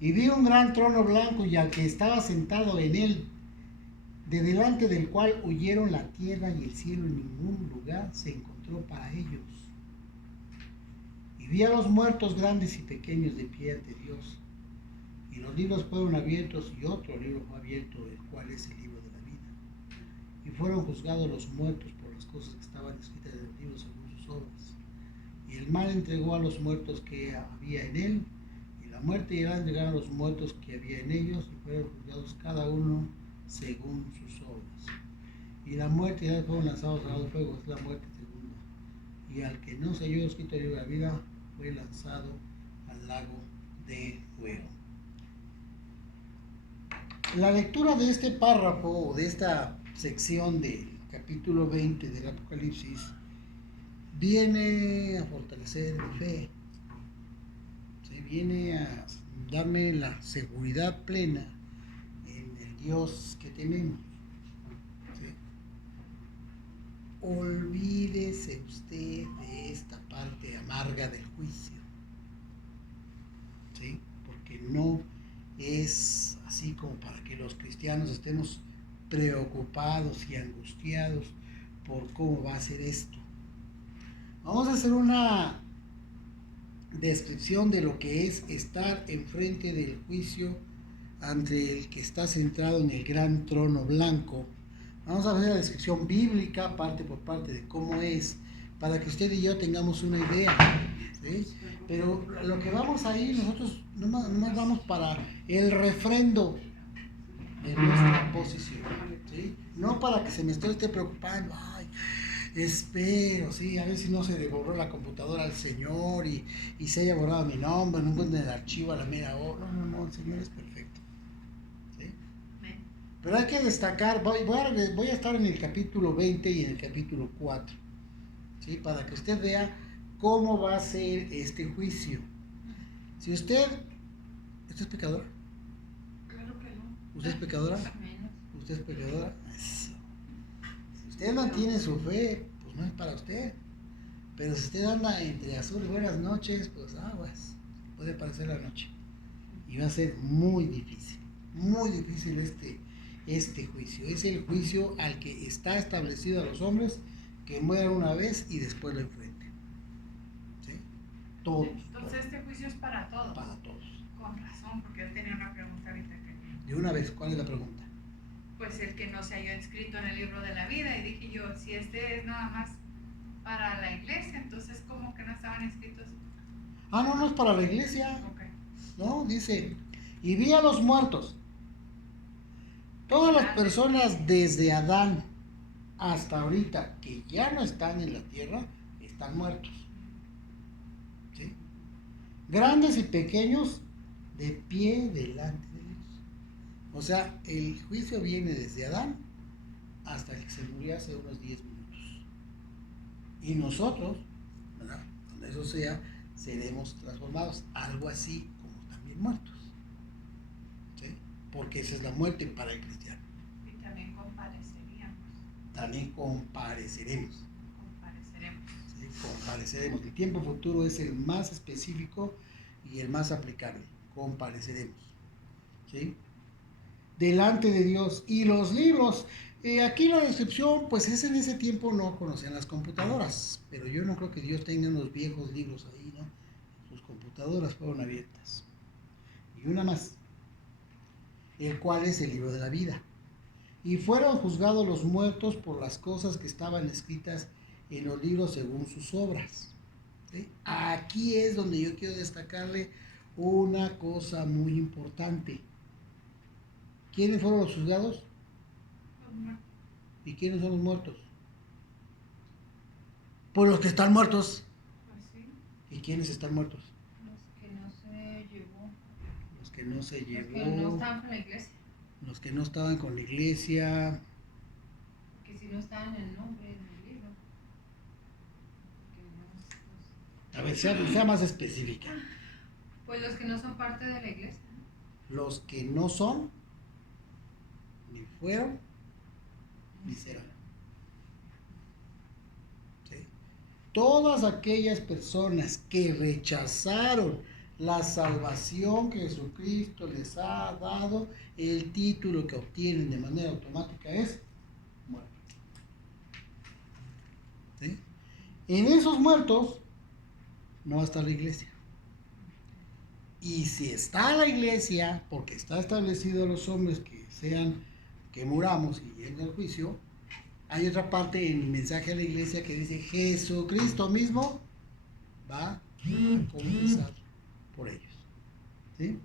Y vi un gran trono blanco y al que estaba sentado en él, de delante del cual huyeron la tierra y el cielo, en ningún lugar se encontró para ellos. Y vi a los muertos grandes y pequeños de pie ante Dios. Y los libros fueron abiertos y otro libro fue abierto, el cual es el libro de la vida. Y fueron juzgados los muertos por las cosas que estaban escritas en el libro según sus obras. Y el mal entregó a los muertos que había en él, y la muerte y el mal entregaron a los muertos que había en ellos, y fueron juzgados cada uno según sus obras. Y la muerte y el mal fueron lanzados al fuego, es la muerte segunda. Y al que no se halló escrito el libro de la vida, fue lanzado al lago de fuego. La lectura de este párrafo o de esta sección del capítulo 20 del Apocalipsis viene a fortalecer mi fe, ¿sí? Viene a darme la seguridad plena en el Dios que tenemos, ¿sí? Olvídese usted de esta parte amarga del juicio, ¿sí? Porque no es así como para que los cristianos estemos preocupados y angustiados por cómo va a ser esto. Vamos a hacer una descripción de lo que es estar enfrente del juicio ante el que está centrado en el gran trono blanco. Vamos a hacer la descripción bíblica parte por parte de cómo es, para que usted y yo tengamos una idea, ¿sí? Pero lo que vamos a ir, nosotros nomás vamos para el refrendo de nuestra posición, ¿sí? No para que se me esté preocupando, ay, espero, sí, a ver si no se le borró la computadora al Señor y se haya borrado mi nombre, no encuentren el archivo a la mera hora. No, el Señor es perfecto, ¿sí? Pero hay que destacar, voy a estar en el capítulo 20 y en el capítulo 4, ¿sí? Para que usted vea cómo va a ser este juicio. Si usted es pecador, claro que no. ¿usted es pecadora? ¿Usted es pecadora? Eso. Si usted mantiene su fe, pues no es para usted. Pero si usted anda entre azul, buenas noches, pues aguas, puede aparecer la noche. Y va a ser muy difícil este juicio. Es el juicio al que está establecido a los hombres que mueran una vez y después lo enfrenten, ¿sí? Todos. Entonces este juicio es para todos. Para todos. Con razón, porque él tenía una pregunta ahorita que... De una vez, ¿cuál es la pregunta? Pues el que no se halló inscrito en el libro de la vida, y dije yo, si este es nada más para la iglesia, entonces ¿cómo que no estaban inscritos? No es para la iglesia. Okay. No, dice, y vi a los muertos. Todas las personas desde Adán hasta ahorita que ya no están en la tierra, están muertos, ¿sí? Grandes y pequeños de pie delante de Dios. O sea, el juicio viene desde Adán hasta el que se murió hace unos 10 minutos. Y nosotros, ¿verdad?, cuando eso sea, seremos transformados, algo así como también muertos, ¿sí? Porque esa es la muerte para el cristiano. Y también compareceríamos. También compareceremos. ¿Sí? Compareceremos. El tiempo futuro es el más específico y el más aplicable. Compareceremos, ¿sí? Delante de Dios. Y los libros, aquí la descripción, pues es en ese tiempo no conocían las computadoras, pero yo no creo que Dios tenga unos viejos libros ahí, ¿no? Sus computadoras fueron abiertas. Y una más, el cual es el libro de la vida. Y fueron juzgados los muertos por las cosas que estaban escritas en los libros según sus obras, ¿sí? Aquí es donde yo quiero destacarle una cosa muy importante. ¿Quiénes fueron los juzgados? ¿Y quiénes son los muertos? Pues los que están muertos. Pues sí. ¿Y quiénes están muertos? Los que no se llevó. Los que no se llevó. Los que no estaban con la iglesia. Los que no estaban con la iglesia. Que si no estaban en el nombre del libro. A ver, sea más específica. Pues los que no son parte de la iglesia. Los que no son, ni fueron, ni serán. ¿Sí? Todas aquellas personas que rechazaron la salvación que Jesucristo les ha dado, el título que obtienen de manera automática es muerto. ¿Sí? En esos muertos no va a estar la iglesia. Y si está la iglesia, porque está establecido a los hombres que muramos y lleguen al juicio, hay otra parte en el mensaje a la iglesia que dice Jesucristo mismo va a confesar por ellos. ¿Sí?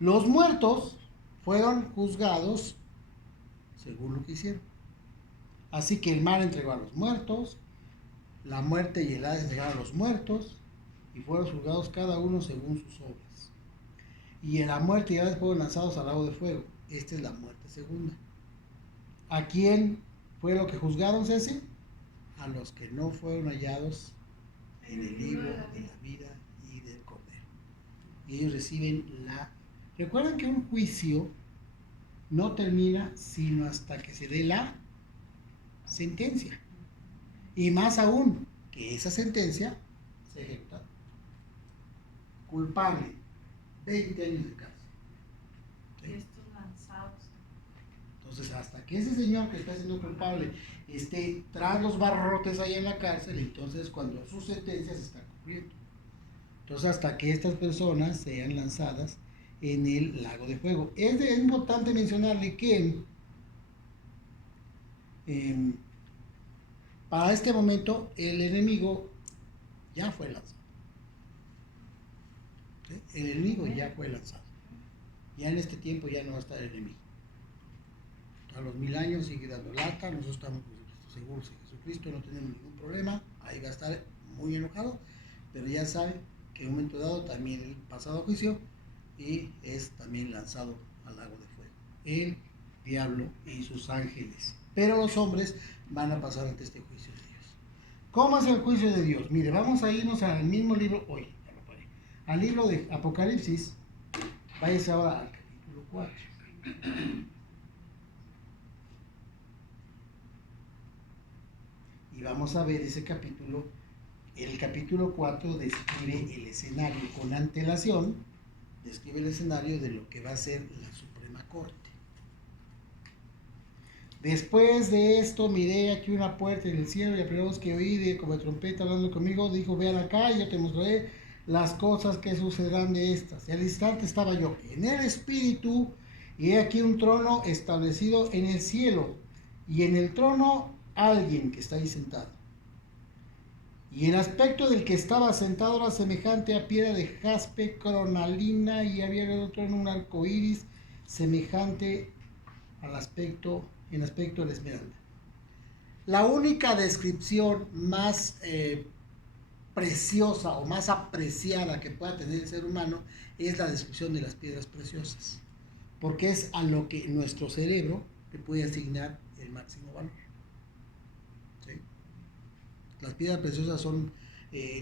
Los muertos fueron juzgados según lo que hicieron. Así que el mar entregó a los muertos, la muerte y el Hades entregaron a los muertos, y fueron juzgados cada uno según sus obras. Y en la muerte y el Hades fueron lanzados al lago de fuego. Esta es la muerte segunda. ¿A quién fue lo que juzgaron, Ceci? A los que no fueron hallados en el libro de la vida y del Cordero. Y ellos reciben la... Recuerden que un juicio no termina sino hasta que se dé la sentencia. Y más aún, que esa sentencia se ejecuta. Culpable, 20 años de cárcel. ¿Sí? Y estos lanzados. Entonces, hasta que ese señor que está siendo culpable esté tras los barrotes ahí en la cárcel, entonces cuando su sentencia se está cumpliendo. Entonces, hasta que estas personas sean lanzadas en el lago de fuego. Es importante mencionarle que para este momento el enemigo ya fue lanzado. ¿Sí? El enemigo ya fue lanzado. Ya en este tiempo ya no va a estar el enemigo. A los 1000 años sigue dando lata, nosotros estamos seguros en Jesucristo, no tenemos ningún problema, ahí va a estar muy enojado, pero ya sabe que en un momento dado también el pasado a juicio y es también lanzado al lago de fuego. El diablo y sus ángeles. Pero los hombres van a pasar ante este juicio de Dios. ¿Cómo es el juicio de Dios? Mire, vamos a irnos al mismo libro hoy, al libro de Apocalipsis. Váyase ahora al capítulo 4. Y vamos a ver ese capítulo. El capítulo 4 describe el escenario con antelación, describe el escenario de lo que va a ser la Suprema Corte. Después de esto miré aquí una puerta en el cielo y la primera voz que oí como de trompeta hablando conmigo dijo: vean acá y yo te mostraré las cosas que sucederán de estas. Y al instante estaba yo en el espíritu y he aquí un trono establecido en el cielo y en el trono alguien que está ahí sentado. Y el aspecto del que estaba sentado era semejante a piedra de jaspe, cornalina, y había en el otro trono un arco iris semejante al aspecto de la esmeralda. La única descripción más preciosa o más apreciada que pueda tener el ser humano es la descripción de las piedras preciosas, porque es a lo que nuestro cerebro le puede asignar el máximo valor. ¿Sí? Las piedras preciosas son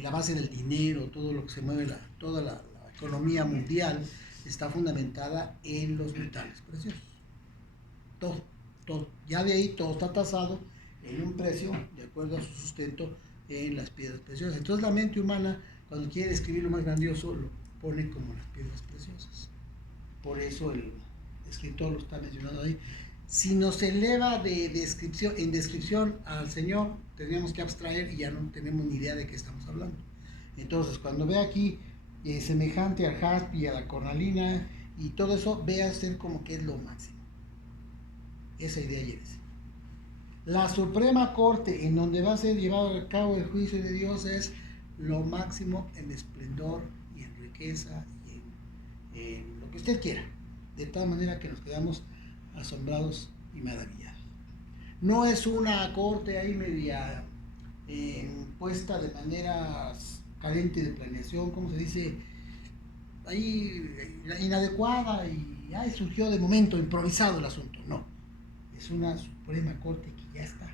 la base del dinero, todo lo que se mueve, toda la economía mundial está fundamentada en los metales preciosos. Todo. Ya de ahí todo está tasado en un precio de acuerdo a su sustento en las piedras preciosas. Entonces la mente humana, cuando quiere describir lo más grandioso, lo pone como las piedras preciosas. Por eso el escritor lo está mencionando ahí. Si nos eleva en descripción al Señor, tendríamos que abstraer y ya no tenemos ni idea de qué estamos hablando. Entonces, cuando ve aquí semejante al jaspe y a la cornalina y todo eso, ve a ser como que es lo máximo. Esa idea llévese. La Suprema Corte, en donde va a ser llevado a cabo el juicio de Dios, es lo máximo en esplendor y en riqueza y en lo que usted quiera. De tal manera que nos quedamos asombrados y maravillados. No es una corte ahí media puesta de manera carente de planeación, como se dice, ahí inadecuada y ahí surgió de momento, improvisado el asunto. No, es una Suprema Corte que ya está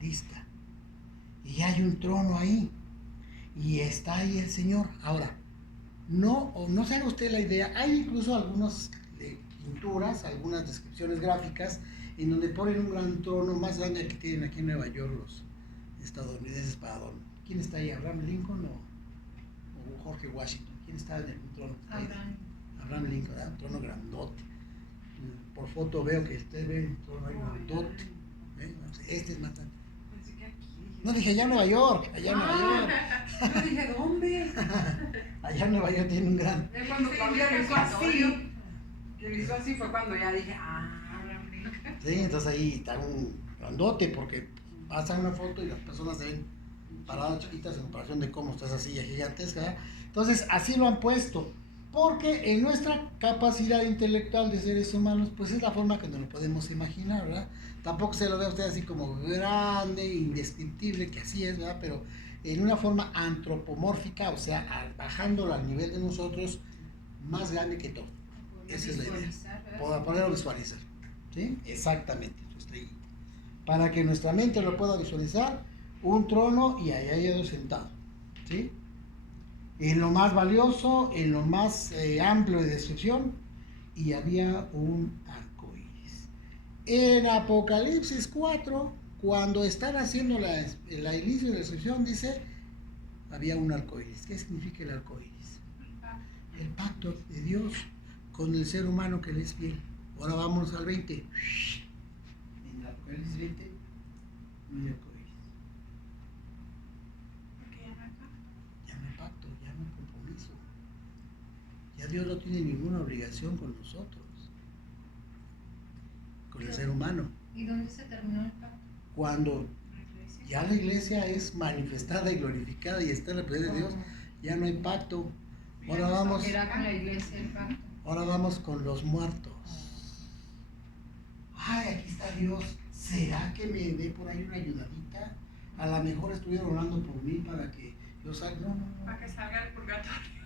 lista y hay un trono ahí y está ahí el Señor. Ahora, no se haga usted la idea, hay incluso algunas pinturas, algunas descripciones gráficas en donde ponen un gran trono más grande que tienen aquí en Nueva York los estadounidenses para adorno. ¿Quién está ahí? ¿Abraham Lincoln o Jorge Washington. ¿Quién estaba en el trono? Abraham. Lincoln, un trono grandote. Por foto veo que usted ve el trono ahí grandote. Este es más grande. Pensé que aquí. No, dije allá en Nueva York, allá en Nueva York. Yo dije, ¿dónde? Allá en Nueva York tiene un gran... Cuando Sí, Claudia yo lo hizo recuerdo. así, que lo hizo así fue cuando ya dije, Abraham Lincoln. Sí, entonces ahí está un grandote porque pasan una foto y las personas se ven paradas chiquitas en comparación de cómo está esa silla gigantesca, ¿verdad? Entonces así lo han puesto porque en nuestra capacidad intelectual de seres humanos pues es la forma que nos lo podemos imaginar, ¿verdad? Tampoco se lo ve a usted así como grande, indescriptible, que así es, ¿verdad? Pero en una forma antropomórfica, o sea, bajándolo al nivel de nosotros, más grande que todo. Esa es la idea. Para poderlo visualizar. ¿Sí? Exactamente, su estrellita. Para que nuestra mente lo pueda visualizar, un trono y ahí hay dos sentado. ¿Sí? En lo más valioso, en lo más amplio de descripción, y había un arco iris. En Apocalipsis 4, cuando están haciendo la inicio de la descripción, dice: había un arco iris. ¿Qué significa el arco iris? El pacto de Dios con el ser humano que le es fiel. Ahora vamos al 20. En el Apocalipsis 20, un arco iris. Porque ya no hay pacto. Ya no hay pacto, ya no hay compromiso. Ya Dios no tiene ninguna obligación con nosotros, con el ser humano. ¿Y dónde se terminó el pacto? Cuando ya la iglesia es manifestada y glorificada y está en la presencia de Dios, ya no hay pacto. Ahora vamos, Era con la iglesia el pacto. ahora vamos con los muertos. Ay, aquí está Dios. ¿Será que me dé por ahí una ayudadita? A lo mejor estuvieron orando por mí para que yo salga. No, no, no. Para que salga el purgatorio.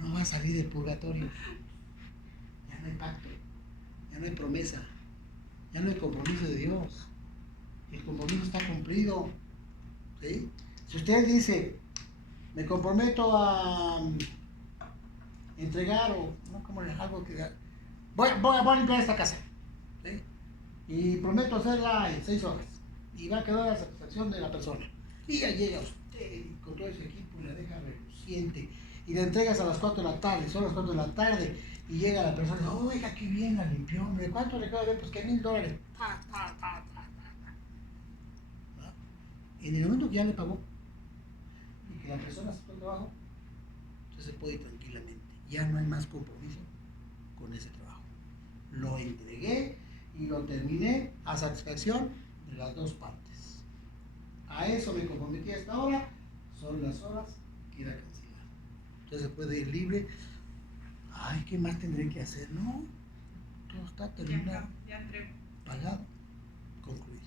No va a salir del purgatorio. Ya no hay pacto, ya no hay promesa, ya no hay compromiso de Dios. El compromiso está cumplido. ¿Sí? Si usted dice, me comprometo a entregar o no, como algo que voy a limpiar esta casa. ¿Sí? Y prometo hacerla en 6 horas. Y va a quedar la satisfacción de la persona. Y ya llega usted con todo ese equipo y la deja reluciente. Y la entregas a las 4 de la tarde, son las 4 de la tarde, y llega la persona, oiga, qué bien la limpió, hombre, ¿cuánto le queda? Pues que $1,000. ¿Ah? En el momento que ya le pagó, y que la persona aceptó el trabajo, entonces se puede ir tranquilamente. Ya no hay más compromiso con ese trabajo. Lo entregué y lo terminé a satisfacción de las dos partes. A eso me comprometí hasta ahora, son las horas que era cancelar. Entonces se puede ir libre. Ay, ¿qué más tendré que hacer? No, todo está terminado, Ya entrego. pagado, concluido.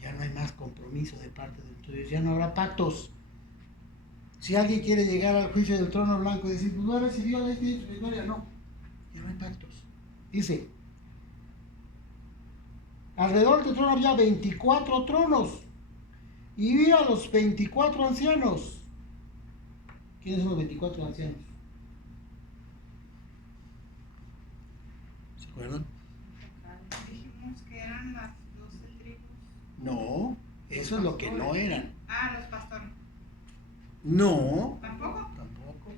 Ya no hay más compromiso de parte de nuestro Dios, ya no habrá pactos. Si alguien quiere llegar al juicio del trono blanco y decir, pues no recibió la victoria, no, ya no hay pactos. Dice, alrededor del trono había 24 tronos y vi a los 24 ancianos. ¿Quiénes son los 24 ancianos? ¿Se acuerdan? Dijimos que eran las 12 tribus. No, eso es lo que no eran. Ah, los pastores. No, ¿Tampoco? tampoco.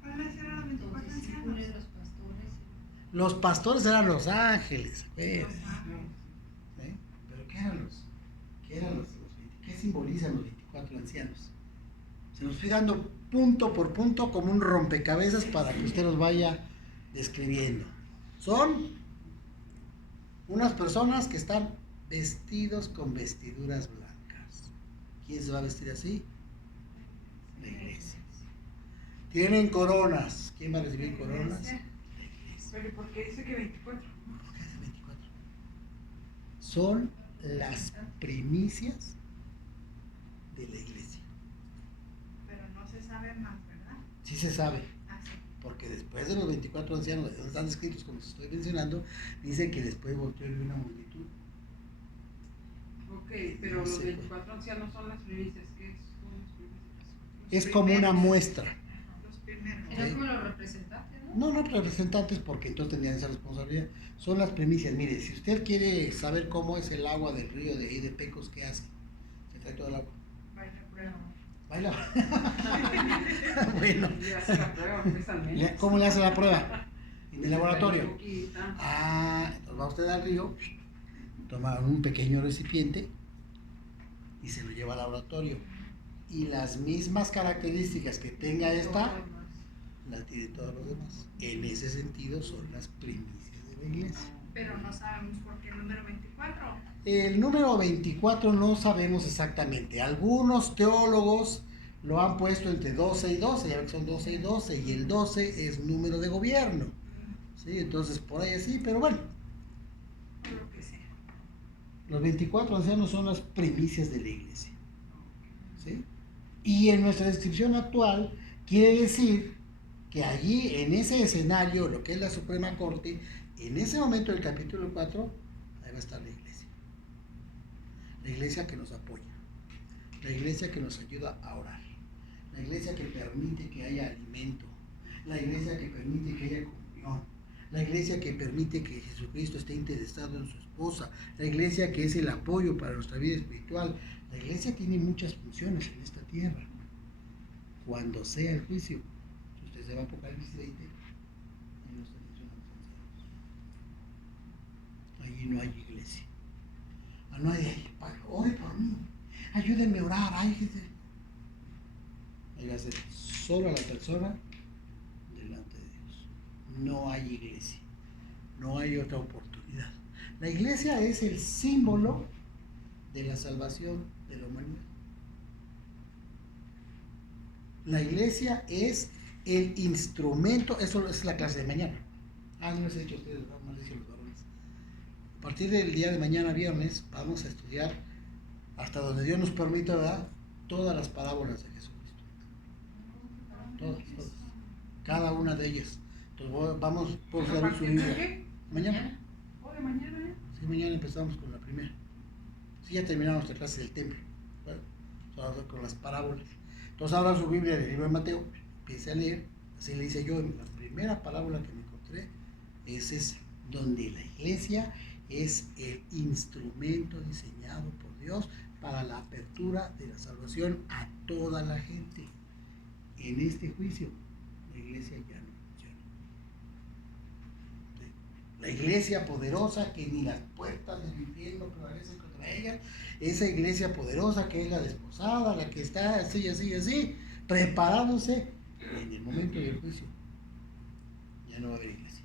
¿Cuáles eran los 24 Los discípulos, ancianos? los pastores. Los pastores eran los ángeles. ¿Ves? Los ángeles. ¿Eh? ¿Pero qué eran los? ¿Qué simbolizan los 24 ancianos? Se los estoy dando punto por punto como un rompecabezas para que usted los vaya describiendo. Son unas personas que están vestidos con vestiduras blancas. ¿Quién se va a vestir así? La iglesia. Tienen coronas. ¿Quién va a recibir coronas? La iglesia. Pero ¿por qué dice que 24? ¿Por qué es 24? Son las primicias de la iglesia. Pero no se sabe más, ¿verdad? Sí se sabe, Ah, sí. porque después de los 24 ancianos, donde están descritos como les estoy mencionando, dice que después volvió y vio una multitud. Ok, pero No los sé, 24 ancianos son las primicias. ¿Qué son las primicias? Es como una muestra. Los primeros. Sí. Eran como los representantes, ¿no? No representantes, porque entonces tenían esa responsabilidad. Son las primicias. Mire, si usted quiere saber cómo es el agua del río de ahí de Pecos, ¿qué hace? Se trae todo el agua. Baila prueba. Baila. Bueno. Y hace la prueba, pues, al menos. ¿Cómo le hace la prueba? En el laboratorio. Poquita. Entonces va usted al río, toma un pequeño recipiente y se lo lleva al laboratorio. Y las mismas características que tenga esta, las tiene todos los demás. En ese sentido son las primicias de la iglesia. Pero no sabemos por qué el número 24. El número 24 no sabemos exactamente. Algunos teólogos lo han puesto entre 12 y 12, ya ven que son 12 y 12, y el 12 es número de gobierno. ¿Sí? Entonces por ahí así, pero bueno. Lo que sea. Los 24 ancianos son las primicias de la iglesia. ¿Sí? Y en nuestra descripción actual quiere decir que allí, en ese escenario, lo que es la Suprema Corte, en ese momento del capítulo 4, ahí va a estar la iglesia. La iglesia que nos apoya. La iglesia que nos ayuda a orar. La iglesia que permite que haya alimento. La iglesia que permite que haya comunión. La iglesia que permite que Jesucristo esté interesado en su esposa. La iglesia que es el apoyo para nuestra vida espiritual. La iglesia tiene muchas funciones en esta tierra. Cuando sea el juicio, si usted se va a Apocalipsis 20, ahí nos mencionan los ancianos. Allí no hay iglesia. No hay, ore por mí, ayúdenme a orar. Ahí va a ser solo a la persona delante de Dios. No hay iglesia, no hay otra oportunidad. La iglesia es el símbolo de la salvación de la humanidad. La iglesia es el instrumento, eso es la clase de mañana. No les he dicho a ustedes, no les he dicho a los varones. A partir del día de mañana, viernes, vamos a estudiar hasta donde Dios nos permita, ¿verdad? Todas las parábolas de Jesucristo. Todas. Cada una de ellas. Entonces vamos por abrir su Biblia. Mañana. ¿O de mañana ya? Sí, mañana empezamos con la primera. Sí, ya terminamos nuestra clase del templo. Bueno, ahora con las parábolas. Entonces abra su Biblia en el libro de Mateo, empiece a leer. Así le hice yo, la primera parábola que me encontré es esa, donde la iglesia es el instrumento diseñado por Dios para la apertura de la salvación a toda la gente. En este juicio, la iglesia ya no funciona. ¿Sí? La iglesia poderosa que ni las puertas del infierno prevalecen contra ella, esa iglesia poderosa que es la desposada, la que está así, preparándose en el momento del juicio, ya no va a haber iglesia.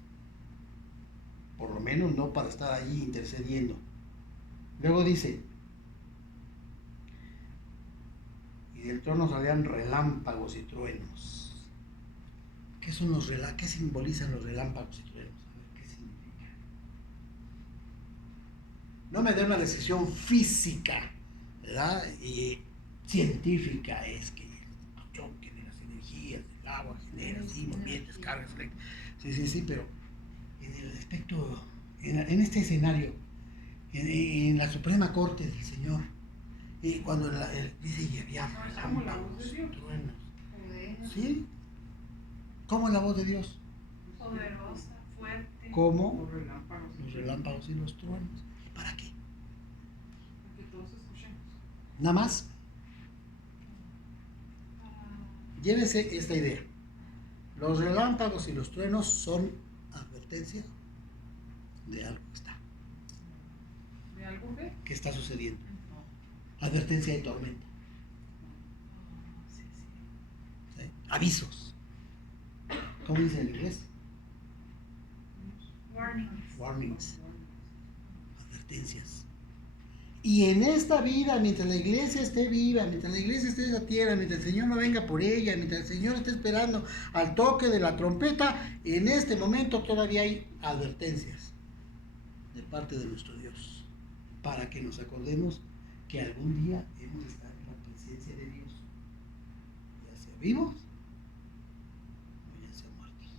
Por lo menos no para estar allí intercediendo. Luego dice, y del trono salían relámpagos y truenos. ¿Qué simbolizan los relámpagos y truenos? A ver, ¿qué significa? No me da una decisión física, ¿verdad? Y científica, es que el choque de las energías del agua genera así movimientos, cargas eléctricas. Sí, pero en el aspecto, en este escenario, en la Suprema Corte del Señor, y cuando dice y había relámpagos, truenos, ¿sí? ¿Cómo es la voz de Dios? Poderosa, fuerte. ¿Cómo? Los relámpagos. Los relámpagos y los truenos. ¿Para qué? Que todos escuchemos. Nada más. Llévese esta idea. Los relámpagos y los truenos son advertencia de algo ¿De algo qué? que está sucediendo. Advertencia de tormenta. ¿Sí? Avisos. ¿Cómo dice en inglés? Warnings. Advertencias. Y en esta vida, mientras la iglesia esté viva, mientras la iglesia esté en la tierra, mientras el Señor no venga por ella, mientras el Señor esté esperando al toque de la trompeta, en este momento todavía hay advertencias de parte de nuestro Dios, para que nos acordemos que algún día hemos de estar en la presencia de Dios, ya sea vivos o ya sea muertos.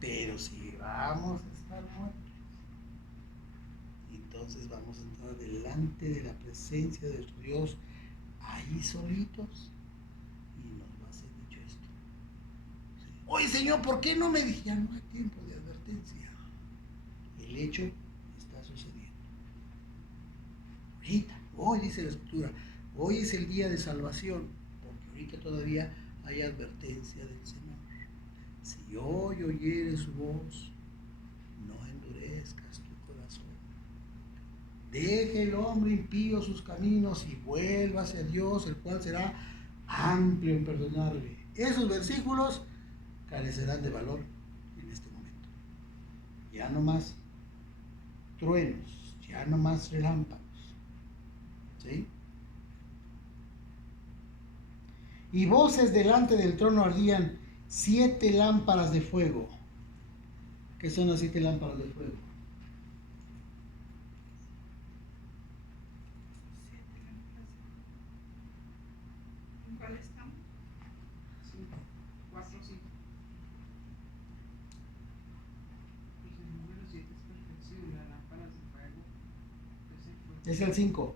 Pero si vamos a estar muertos, entonces vamos a entrar delante de la presencia de nuestro Dios, ahí solitos, y nos va a ser dicho esto. ¿Sí? Oye, Señor, ¿por qué no me dijiste? Ya no hay tiempo de advertencia. El hecho está sucediendo. Ahorita, hoy dice la Escritura, Hoy es el día de salvación, porque ahorita todavía hay advertencia del Señor. Si hoy oyeres su voz, no endurezcas tu corazón. Deje el hombre impío sus caminos y vuelva hacia Dios, el cual será amplio en perdonarle. Esos versículos carecerán de valor en este momento. Ya no más truenos, ya no más relámpagos. ¿Sí? Y voces delante del trono ardían 7 lámparas de fuego. ¿Qué son las 7 lámparas de fuego? 7 lámparas. ¿En cuál estamos? 5, 4, 5. Pues el número 7 es perfección, las lámparas de fuego es el fuego. Es el 5.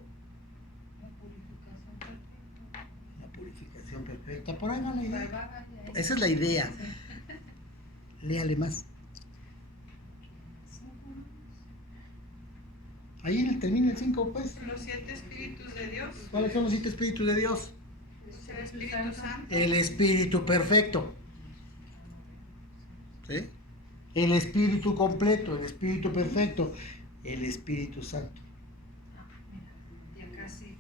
La purificación perfecta. La purificación perfecta. Por ahí va la idea. Bárbara, ya Esa es la idea. Léale más. Ahí en el termina el 5, pues. Los 7 espíritus de Dios. ¿Cuáles son los 7 espíritus de Dios? Pues el Espíritu Santo. El Espíritu perfecto. ¿Sí? El Espíritu completo, el Espíritu perfecto, el Espíritu Santo. Ya casi.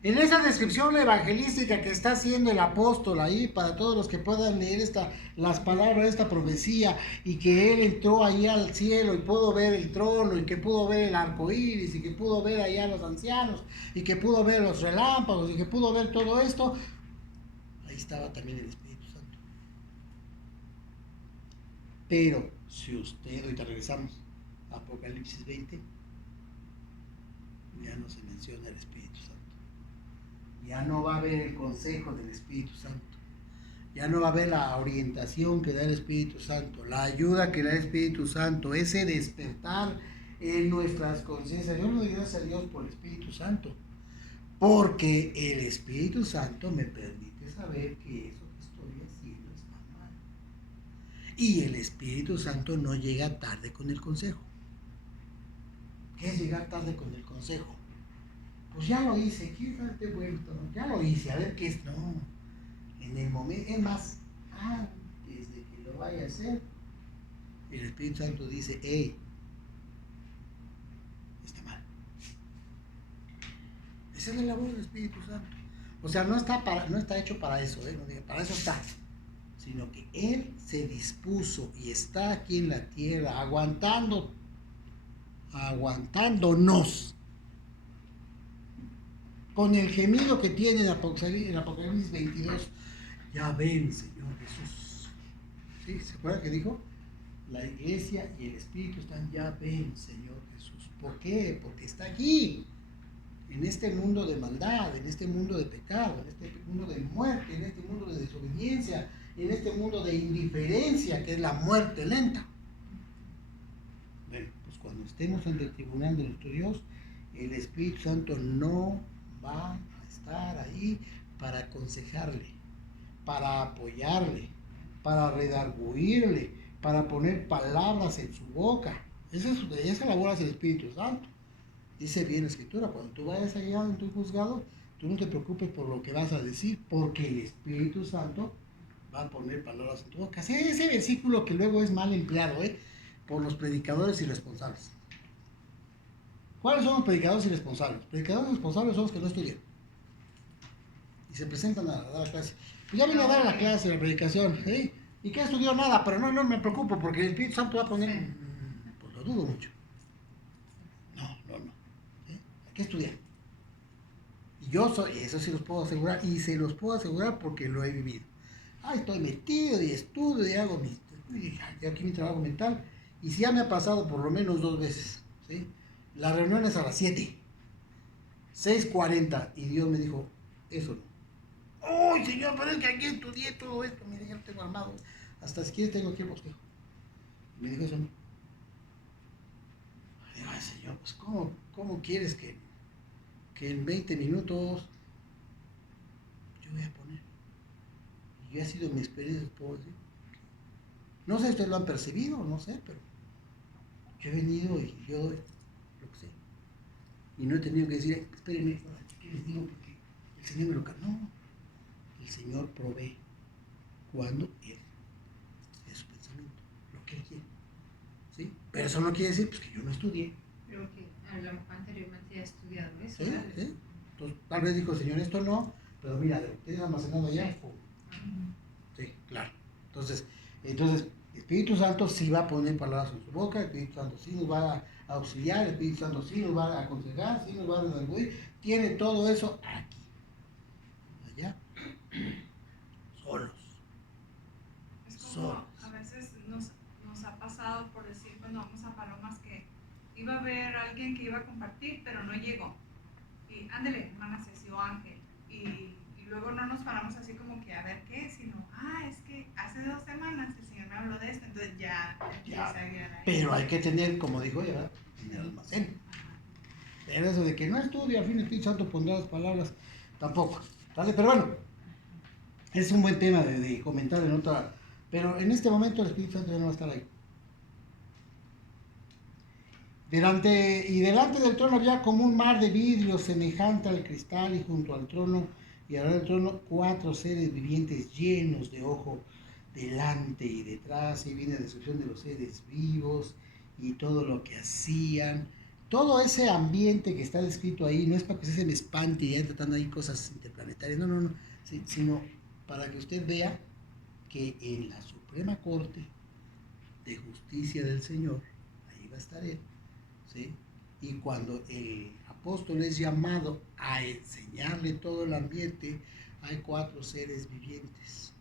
En esa descripción evangelística que está haciendo el apóstol ahí, para todos los que puedan leer las palabras de esta profecía, y que él entró ahí al cielo y pudo ver el trono, y que pudo ver el arco iris, y que pudo ver allá a los ancianos, y que pudo ver los relámpagos, y que pudo ver todo esto, ahí estaba también el Espíritu Santo. Pero si usted, ahorita regresamos a Apocalipsis 20, ya no se menciona el Espíritu Santo. Ya no va a haber el consejo del Espíritu Santo. Ya no va a haber la orientación que da el Espíritu Santo, la ayuda que da el Espíritu Santo, ese despertar en nuestras conciencias. Yo le doy gracias a Dios por el Espíritu Santo, porque el Espíritu Santo me permite saber que eso que estoy haciendo está mal. Y el Espíritu Santo no llega tarde con el consejo. ¿Qué es llegar tarde con el consejo? Pues ya lo hice, quítate vuelto, ya lo hice, a ver qué es. No, en el momento, es más, antes de que lo vaya a hacer, el Espíritu Santo dice, hey, está mal. Esa es la labor del Espíritu Santo. O sea, no está hecho para eso, no diga, para eso está, sino que Él se dispuso y está aquí en la tierra, aguantándonos. Con el gemido que tiene en Apocalipsis 22, ya ven, Señor Jesús. ¿Sí? ¿Se acuerdan que dijo? La iglesia y el Espíritu están, ya ven, Señor Jesús. ¿Por qué? Porque está aquí, en este mundo de maldad, en este mundo de pecado, en este mundo de muerte, en este mundo de desobediencia, en este mundo de indiferencia, que es la muerte lenta. Bueno, pues cuando estemos ante el tribunal de nuestro Dios, el Espíritu Santo no va a estar ahí para aconsejarle, para apoyarle, para redarguirle, para poner palabras en su boca. Esa labor hace el Espíritu Santo. Dice bien la Escritura, cuando tú vayas allá en tu juzgado, tú no te preocupes por lo que vas a decir, porque el Espíritu Santo va a poner palabras en tu boca. Sí, ese versículo que luego es mal empleado por los predicadores irresponsables. ¿Cuáles son los predicadores irresponsables? Los predicadores irresponsables son los que no estudian y se presentan a dar la clase. Pues ya vine a dar la clase, la predicación, ¿sí? ¿Y qué estudió? Nada, pero no me preocupo porque el Espíritu Santo va a poner... Pues lo dudo mucho. No. ¿Sí? Hay que estudiar. Y yo soy, eso sí los puedo asegurar, y se los puedo asegurar porque lo he vivido. Estoy metido y estudio y hago aquí mi trabajo mental, y si ya me ha pasado por lo menos 2 veces, ¿sí? La reunión es a las 7, 6:40, y Dios me dijo, eso no. ¡Uy, Señor, pero es que aquí estudié todo esto! Mire, ya lo tengo armado. Hasta si quieres tengo aquí el bosquejo. Me dijo eso no. Digo, ay, Señor, pues ¿cómo quieres que en 20 minutos yo voy a poner? Y ha sido mi experiencia, puedo decir. No sé si ustedes lo han percibido, no sé, pero yo he venido y yo doy lo que sé. Y no he tenido que decir, espérenme, ¿qué les digo? Porque el Señor me lo cambia. No, el Señor provee cuando Él es su pensamiento, lo que Él quiere. ¿Sí? Pero eso no quiere decir pues, que yo no estudié. Creo que a lo mejor anteriormente ya he estudiado eso. ¿Sí? ¿verdad? ¿Sí? Entonces, tal vez dijo, Señor, esto no, pero mira, lo que tienes almacenado allá, pum. Sí, claro. Entonces, el Espíritu Santo sí va a poner palabras en su boca, el Espíritu Santo sí nos va a auxiliar, el Espíritu Santo sí nos va a aconsejar, sí nos va a redarguir, tiene todo eso aquí. Allá, solos. Es como Solos. a veces nos ha pasado, por decir, cuando vamos a Palomas, que iba a haber alguien que iba a compartir, pero no llegó. Y ándele, hermana Ceci o Ángel. Y luego no nos paramos así como que a ver qué, sino, es que hace 2 semanas el Señor me habló de esto, entonces ya empieza a guiar ahí. Pero hay que tener, como dijo ella, ¿verdad? En el almacén. Pero eso de que no estudia, al fin el Espíritu Santo pondrá las palabras, tampoco. ¿Vale? Pero bueno, es un buen tema de comentar en otra. Pero en este momento el Espíritu Santo ya no va a estar ahí. Delante del trono había como un mar de vidrio semejante al cristal, y junto al trono y alrededor del trono 4 seres vivientes llenos de ojo delante y detrás. Y viene la descripción de los seres vivos y todo lo que hacían. Todo ese ambiente que está descrito ahí no es para que usted se me espante y tratando ahí cosas interplanetarias, no, sí, sino para que usted vea que en la Suprema Corte de Justicia del Señor, ahí va a estar Él. ¿Sí? Y cuando el apóstol es llamado a enseñarle todo el ambiente, hay 4 seres vivientes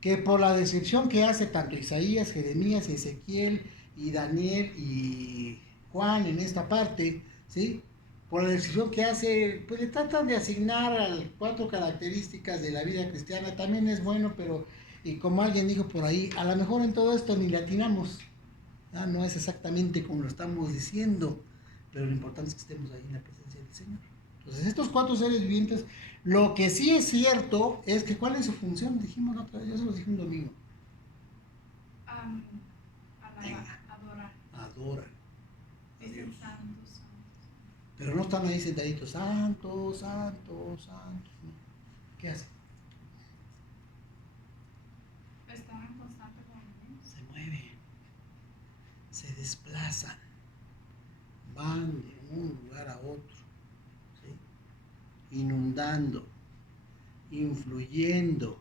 que por la descripción que hace tanto Isaías, Jeremías, Ezequiel y Daniel y Juan en esta parte, ¿sí? Por la descripción que hace, pues le tratan de asignar a 4 características de la vida cristiana. También es bueno, pero y como alguien dijo por ahí, a lo mejor en todo esto ni le atinamos. No es exactamente como lo estamos diciendo, pero lo importante es que estemos ahí en la presencia del Señor. Entonces, estos 4 seres vivientes, lo que sí es cierto es que ¿cuál es su función? Dijimos la otra vez, ya se los dije un domingo. Adorar. Adoran a Dicen Dios. santos, santos. Pero no están ahí sentaditos, santos, santos, santos. ¿No? ¿Qué hacen? Están en constante movimiento. Se mueven, se desplazan, van de un lugar a otro, ¿sí? Inundando, influyendo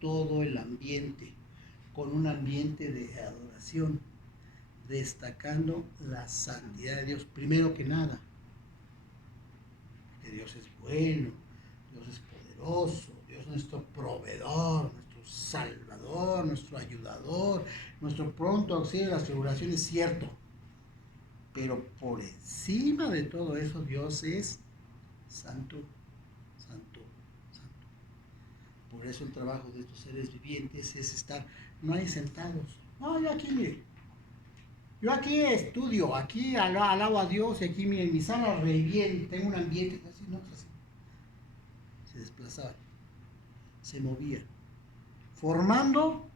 todo el ambiente, con un ambiente de adoración, destacando la santidad de Dios, primero que nada, que Dios es bueno, Dios es poderoso, Dios es nuestro proveedor, nuestro salvador, nuestro ayudador, nuestro pronto auxilio en las tribulaciones, cierto. Pero por encima de todo eso, Dios es santo, santo, santo. Por eso el trabajo de estos seres vivientes es estar, no hay sentados. No, yo aquí, mire, yo aquí estudio, aquí alabo a Dios, y aquí, mire, en mi sala re bien, tengo un ambiente, así, no, así. Se desplazaban, se movían, formando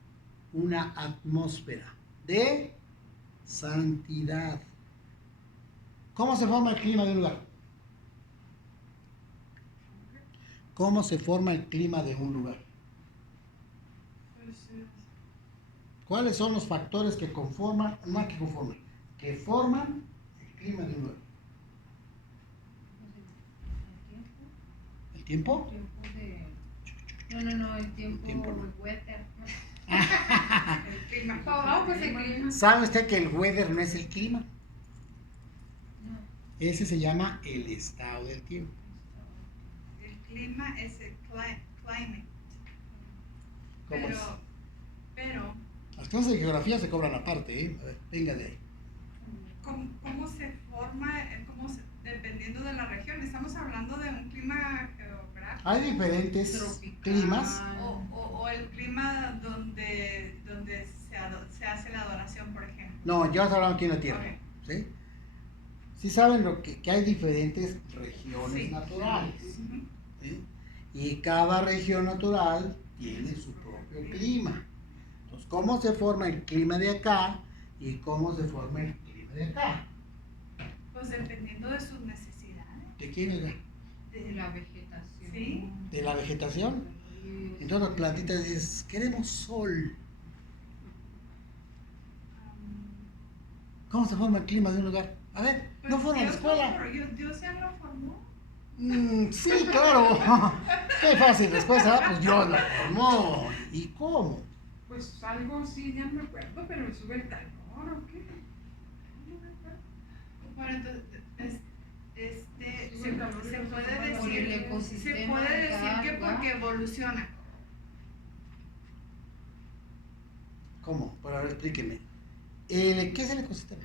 una atmósfera de santidad. ¿Cómo se forma el clima de un lugar? ¿Cómo se forma el clima de un lugar? Pues, ¿Cuáles son los factores que conforman, no que conforman, que forman el clima de un lugar? ¿El tiempo? El tiempo tiempo no. el weather. el clima. Pues el clima. ¿Sabe usted que el weather no es el clima? No. Ese se llama el estado del tiempo. El clima es el climate. ¿Cómo es? Pero Las clases de geografía se cobran aparte, ¿eh? A ver, venga de ahí. ¿cómo se forma? Dependiendo de la región. Estamos hablando de un clima geográfico. Hay diferentes Tropical. climas. O el clima donde se hace la adoración, por ejemplo. No, yo estoy hablando aquí en la Tierra. Ok. ¿Sí? Sí saben que hay diferentes regiones Sí. naturales. Ujú. ¿Sí? Y cada región natural tiene su propio clima. Entonces, ¿cómo se forma el clima de acá y cómo se forma el clima de acá? Pues dependiendo de sus necesidades. ¿De quién es? De la vegetación. Sí. de la vegetación. Entonces las plantitas dicen, queremos sol. ¿Cómo se forma el clima de un lugar? A ver, no fueron a la escuela. Dios ya lo formó. Sí, claro. Qué fácil respuesta. Pues Dios lo formó. ¿Y cómo? Pues algo así, ya no me acuerdo, pero sube el calor o qué. Bueno, entonces, Sube el calor y se los puede ojos por el decir, ecosistema se puede de decir cada que lugar. porque evoluciona. ¿Cómo? Pero a ver, explíqueme. ¿Qué es el ecosistema?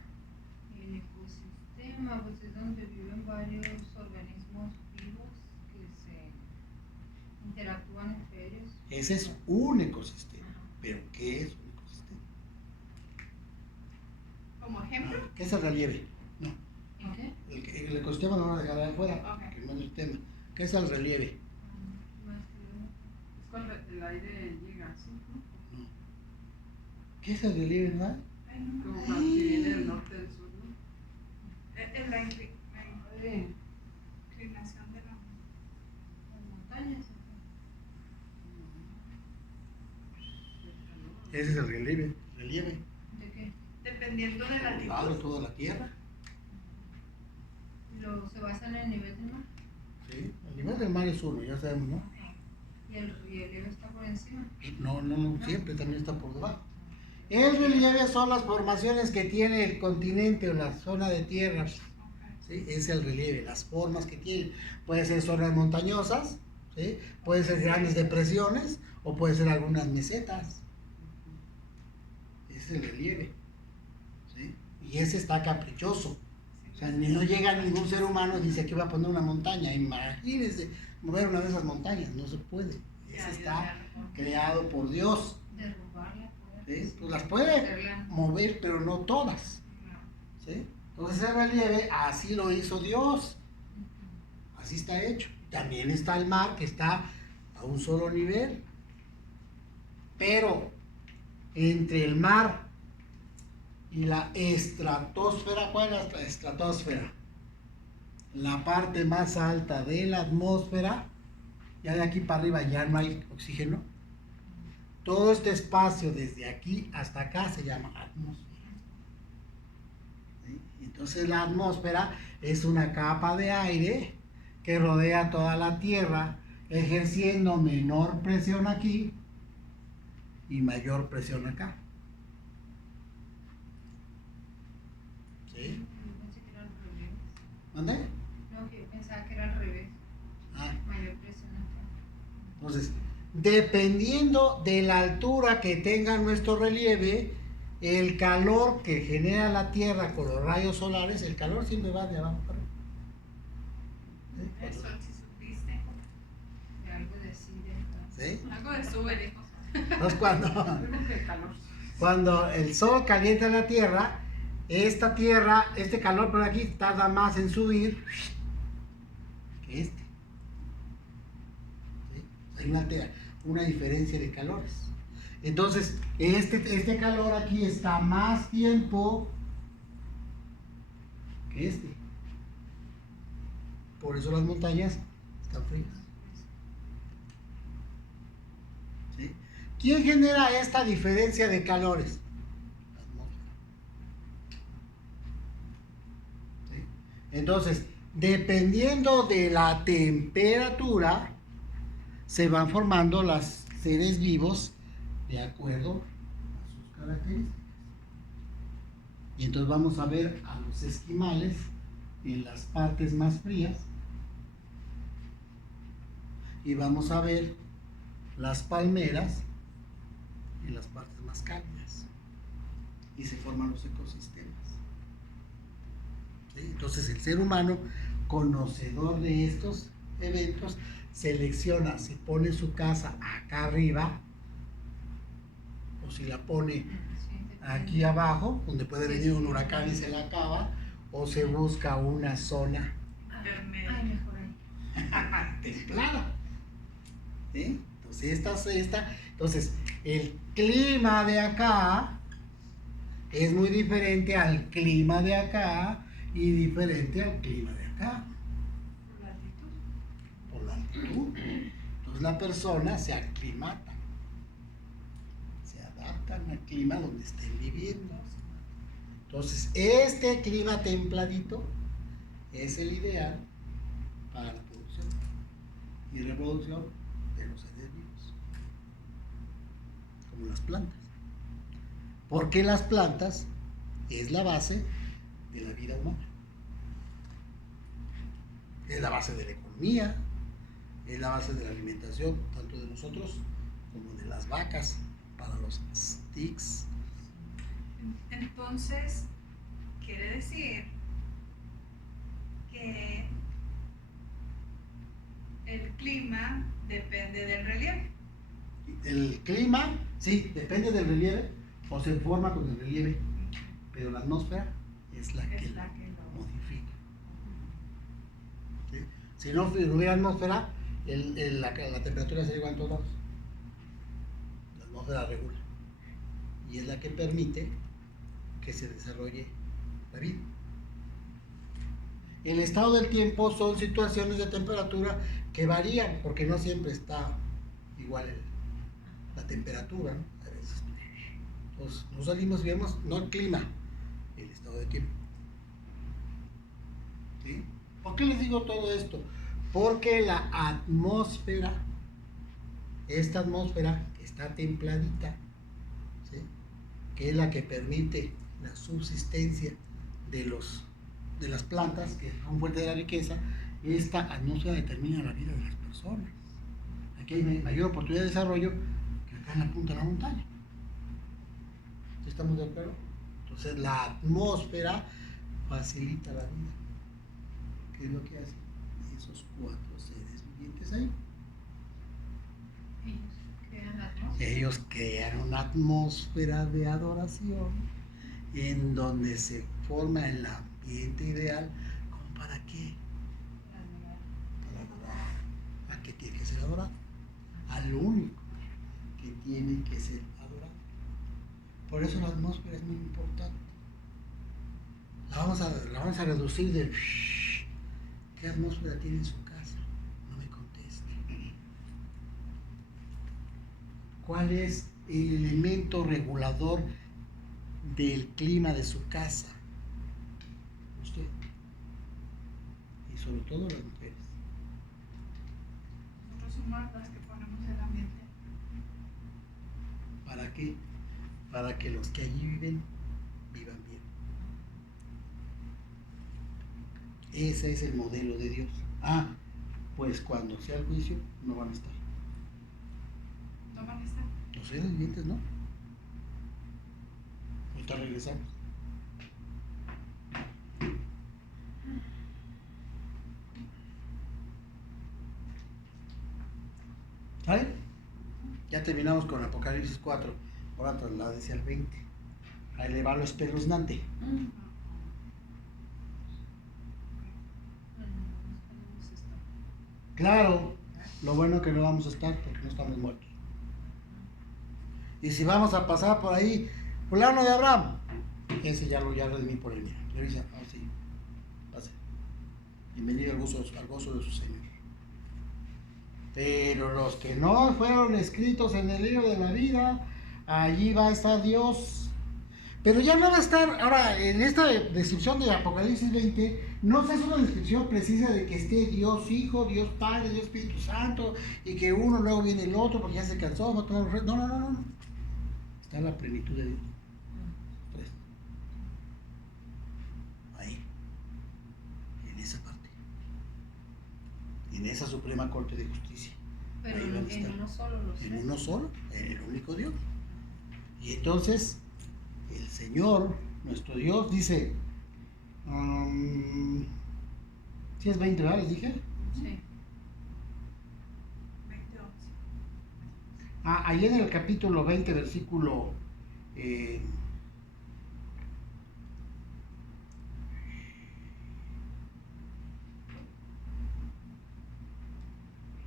El ecosistema, pues es donde viven varios organismos vivos que se interactúan entre ellos. Ese es un ecosistema. Ajá. ¿Pero qué es un ecosistema? Como ejemplo. ¿Qué es el relieve? No. ¿En qué? El ecosistema lo van a dejar de afuera, Ok. que no es el tema. ¿Qué es el relieve? Más que- Es cuando el aire llega así, ¿no? No. ¿Qué es el relieve, no? Ay, no. Como cuando si viene del norte del sur, ¿no? Es la Sí. inclinación de la. las montañas. Ese es el relieve. Relieve. ¿De qué? Dependiendo de la Claro, altitud. toda la tierra. Se basa en el nivel del mar. ¿Sí? El nivel del mar es uno, ya sabemos, ¿no? Y el relieve está por encima. No, siempre también está por debajo. El relieve son las formaciones que tiene el continente o la zona de tierra. Ok. ¿Sí? Es el relieve, las formas que tiene. Puede ser zonas montañosas, ¿sí? Puede ser grandes depresiones o puede ser algunas mesetas. Ese es el relieve. ¿Sí? Y ese está caprichoso. O sea, no llega ningún ser humano y dice que va a poner una montaña. Imagínense mover una de esas montañas, no se puede. Ese está creado por Dios. Derrumbarla. ¿Sí? Pues las puede hacerla- mover, pero no todas. ¿Sí? Entonces el relieve así lo hizo Dios. Así está hecho. También está el mar que está a un solo nivel. Pero entre el mar y la estratosfera, ¿cuál es la estratosfera? La parte más alta de la atmósfera, ya de aquí para arriba ya no hay oxígeno. Todo este espacio desde aquí hasta acá se llama atmósfera. ¿Sí? Entonces la atmósfera es una capa de aire que rodea toda la Tierra, ejerciendo menor presión aquí y mayor presión acá. ¿Sí? Yo pensé que era al revés. ¿Dónde? No, que yo pensaba que era al revés. Ah, Mayor presión acá. entonces, dependiendo de la altura que tenga nuestro relieve, el calor que genera la Tierra con los rayos solares, el calor siempre va de abajo para arriba. ¿Sí? Eso, si supiste. De algo de así, de ¿Sí? Algo de sube, dijo. Entonces, Creo que el calor. cuando el sol calienta la Tierra, este calor por aquí tarda más en subir que este. ¿Sí? Hay una diferencia de calores. Entonces, este calor aquí está más tiempo que este. Por eso las montañas están frías. ¿Sí? ¿Quién genera esta diferencia de calores? La atmósfera. ¿Sí? Entonces, dependiendo de la temperatura, se van formando los seres vivos de acuerdo a sus características. Y entonces vamos a ver a los esquimales en las partes más frías y vamos a ver las palmeras en las partes más cálidas y se forman los ecosistemas. ¿Sí? Entonces el ser humano, conocedor de estos eventos, selecciona si pone su casa acá arriba o si la pone aquí abajo, donde puede venir un huracán y se la acaba, o se busca una zona Intermedia. Ay, mejor ahí. templada. ¿Sí? Entonces, entonces, el clima de acá es muy diferente al clima de acá y diferente al clima de acá, Por la altitud. por la altitud. altitud. Entonces la persona se aclimata, se adaptan al clima donde estén viviendo. Entonces este clima templadito es el ideal para la producción y reproducción de los seres vivos, como las plantas. Porque las plantas es la base de la vida humana, es la base de la economía, es la base de la alimentación, tanto de nosotros como de las vacas, para los sticks. Entonces, quiere decir que el clima depende del relieve. El clima, sí, depende del relieve, o se forma con el relieve, pero la atmósfera es la que lo modifica. ¿Sí? Si no hubiera atmósfera, la temperatura sería igual en todos lados. La atmósfera regula y es la que permite que se desarrolle la vida. El estado del tiempo son situaciones de temperatura que varían, porque no siempre está igual la temperatura, ¿no? A veces. Entonces, nos salimos y vemos, no el clima, el estado de tiempo. ¿Sí? ¿Por qué les digo todo esto? Porque la atmósfera, esta atmósfera que está templadita, ¿sí?, que es la que permite la subsistencia de las plantas, que son fuente de la riqueza, esta atmósfera determina la vida de las personas. Aquí hay mayor oportunidad de desarrollo que acá en la punta de la montaña. ¿Sí estamos de acuerdo? Entonces la atmósfera facilita la vida. ¿Qué es lo que hace esos 4 seres vivientes ahí? Ellos crean una atmósfera de adoración en donde se forma el ambiente ideal. ¿Cómo para qué? Para adorar. ¿A qué tiene que ser adorado? Al único que tiene que ser adorado. Por eso la atmósfera es muy importante. La vamos a reducir de ¿qué atmósfera tiene en su casa? No me conteste. ¿Cuál es el elemento regulador del clima de su casa? Usted. Y sobre todo las mujeres. Nosotros somos las que ponemos el ambiente. ¿Para qué? Para que los que allí viven, vivan bien. Ese es el modelo de Dios. Ah, pues cuando sea el juicio, no van a estar. ¿No van a estar? Los seres vivientes, ¿no? Ahorita regresamos. ¿Sale? Ya terminamos con Apocalipsis 4. Ahora trasládese al 20. Ahí le va lo espeluznante. Claro, lo bueno es que no vamos a estar porque no estamos muertos. Y si vamos a pasar por ahí, fulano de Abraham, ese ya redimí por él. Mira, le dice, ah, sí, pase. Bienvenido al gozo de su Señor. Pero los que no fueron escritos en el libro de la vida, allí va a estar Dios. Pero ya no va a estar, ahora en esta descripción de Apocalipsis 20, no es una descripción precisa de que esté Dios Hijo, Dios Padre, Dios Espíritu Santo, y que uno luego viene el otro porque ya se cansó, va a tomar los restos. No. Está la plenitud de Dios. 3. Ahí. En esa parte. En esa Suprema Corte de Justicia. Pero Ahí van a estar. en uno solo los En tres. uno solo, en el único Dios. Y entonces, el Señor, nuestro Dios, dice, si es 20, ¿verdad? ¿Les dije? Sí. 20:11. Ahí en el capítulo 20, versículo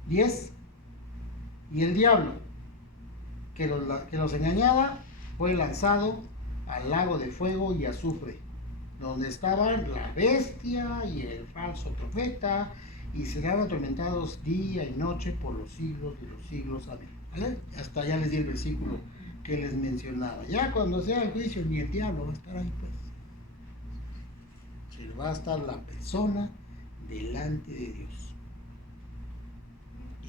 10, y el diablo que los engañaba fue lanzado al lago de fuego y azufre, donde estaban la bestia y el falso profeta, y serán atormentados día y noche por los siglos de los siglos. Amén. ¿Vale? Hasta ya les di el versículo que les mencionaba. Ya cuando sea el juicio, ni el diablo va a estar ahí, pues. Se va a estar la persona delante de Dios.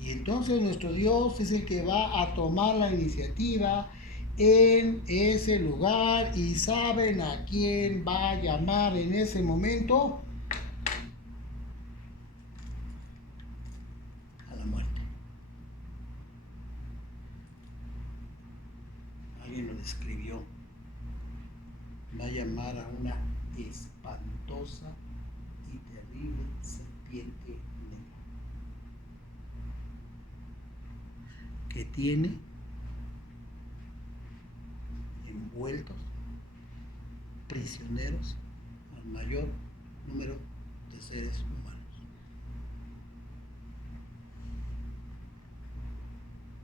Y entonces nuestro Dios es el que va a tomar la iniciativa en ese lugar, y saben a quién va a llamar en ese momento: a la muerte. Alguien lo describió: va a llamar a una espantosa y terrible serpiente negra que tiene envueltos, prisioneros, al mayor número de seres humanos.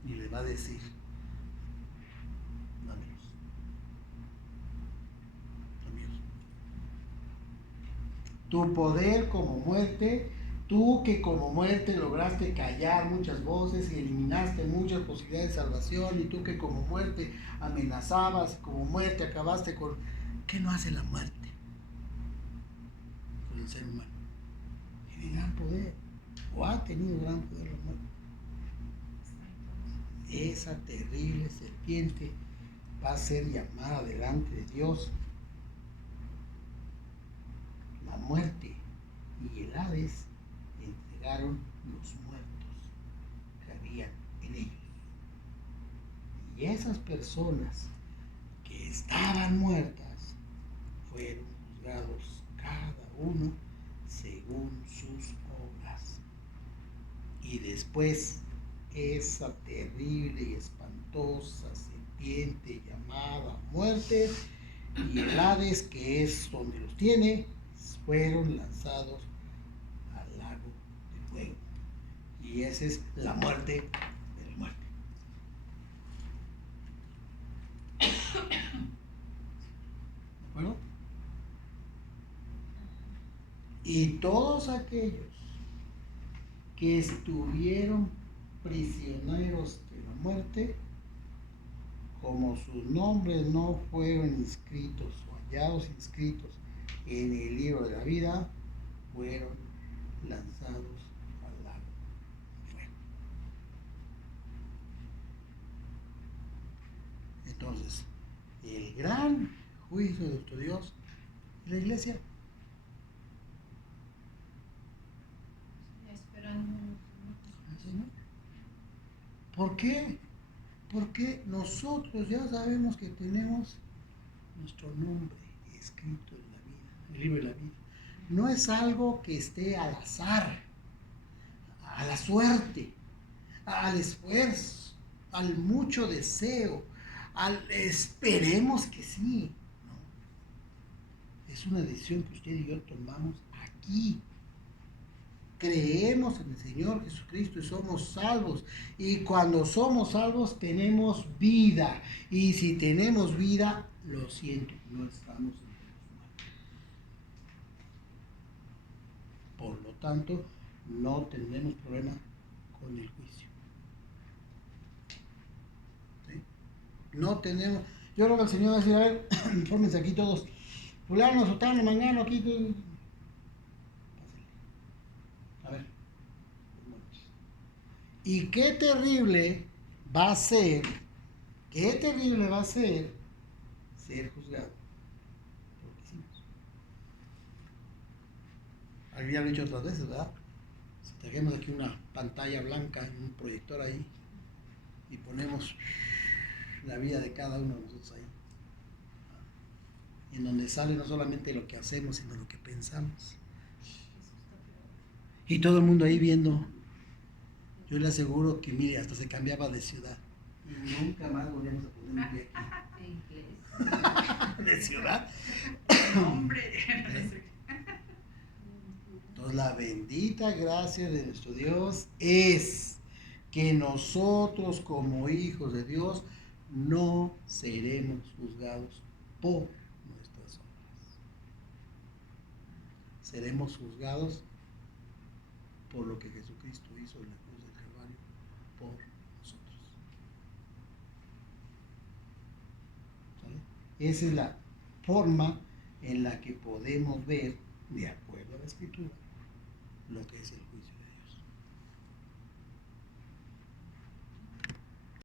Y le va a decir: dámelos, dámelos. Tu poder como muerte, tú que como muerte lograste callar muchas voces y eliminaste muchas posibilidades de salvación, y tú que como muerte amenazabas, como muerte acabaste con... ¿Qué no hace la muerte con el ser humano? Tiene gran poder, o ha tenido gran poder la muerte. Esa terrible serpiente va a ser llamada delante de Dios. La muerte y el Hades entregaron los muertos que habían en ellos. Y esas personas que estaban muertas fueron juzgados cada uno según sus obras. Y después esa terrible y espantosa serpiente llamada muerte y el Hades, que es donde los tiene, fueron lanzados al lago de fuego. Y esa es la muerte de la muerte. ¿De acuerdo? Y todos aquellos que estuvieron prisioneros de la muerte, como sus nombres no fueron inscritos o hallados inscritos en el libro de la vida, fueron lanzados al lago de fuego. Entonces, el gran juicio de nuestro Dios y la iglesia. Esperando. ¿Por qué? Porque nosotros ya sabemos que tenemos nuestro nombre escrito en la vida, en el libro de la vida. No es algo que esté al azar, a la suerte, al esfuerzo, al mucho deseo, al esperemos que sí. No. Es una decisión que usted y yo tomamos aquí. Creemos en el Señor Jesucristo y somos salvos. Y cuando somos salvos tenemos vida. Y si tenemos vida, lo siento, no estamos entre los muertos. Por lo tanto, no tendremos problema con el juicio. ¿Sí? No tenemos... Yo creo que el Señor va a decir: a ver, fórmense aquí todos. Fulano, sotano, mangano, aquí... A ver. Y qué terrible va a ser ser juzgado por lo que hicimos. Había dicho otras veces, ¿verdad? Si trajemos aquí una pantalla blanca y un proyector ahí y ponemos la vida de cada uno de nosotros ahí, en donde sale no solamente lo que hacemos, sino lo que pensamos. Y todo el mundo ahí viendo. Yo le aseguro que, mire, hasta se cambiaba de ciudad. Y nunca más volvemos a poner un pie aquí. ¿De ciudad? Hombre. Entonces, la bendita gracia de nuestro Dios es que nosotros, como hijos de Dios, no seremos juzgados por nuestras obras. Seremos juzgados por lo que Jesucristo hizo en la cruz del Calvario por nosotros. ¿Sale? Esa es la forma en la que podemos ver, de acuerdo a la Escritura, lo que es el juicio.